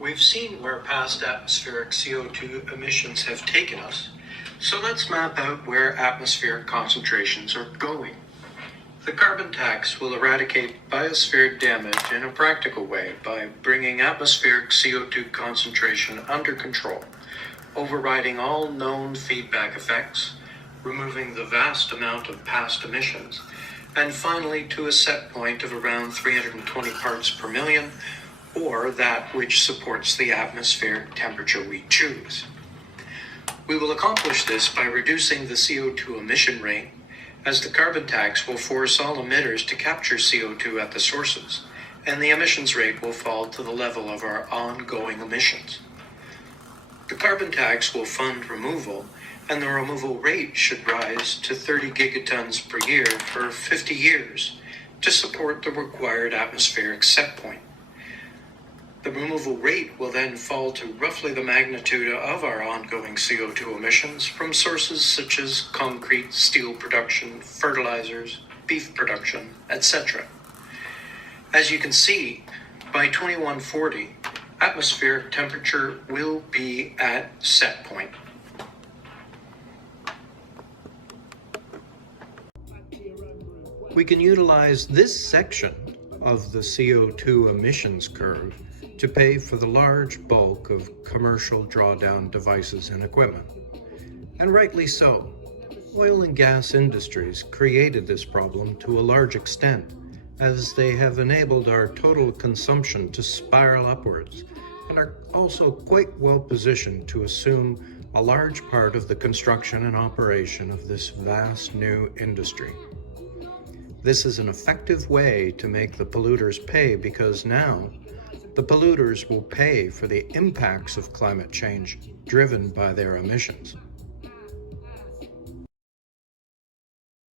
We've seen where past atmospheric CO2 emissions have taken us, so let's map out where atmospheric concentrations are going. The carbon tax will eradicate biosphere damage in a practical way by bringing atmospheric CO2 concentration under control, overriding all known feedback effects, removing the vast amount of past emissions, and finally to a set point of around 320 parts per million, or that which supports the atmospheric temperature we choose. We will accomplish this by reducing the CO2 emission rate, as the carbon tax will force all emitters to capture CO2 at the sources, and the emissions rate will fall to the level of our ongoing emissions. The carbon tax will fund removal, and the removal rate should rise to 30 gigatons per year for 50 years to support the required atmospheric set point. The removal rate will then fall to roughly the magnitude of our ongoing CO2 emissions from sources such as concrete, steel production, fertilizers, beef production, etc. As you can see, by 2140, atmospheric temperature will be at set point. We can utilize this section of the CO2 emissions curve to pay for the large bulk of commercial drawdown devices and equipment. And rightly so. Oil and gas industries created this problem to a large extent, as they have enabled our total consumption to spiral upwards and are also quite well positioned to assume a large part of the construction and operation of this vast new industry. This is an effective way to make the polluters pay, because now the polluters will pay for the impacts of climate change driven by their emissions.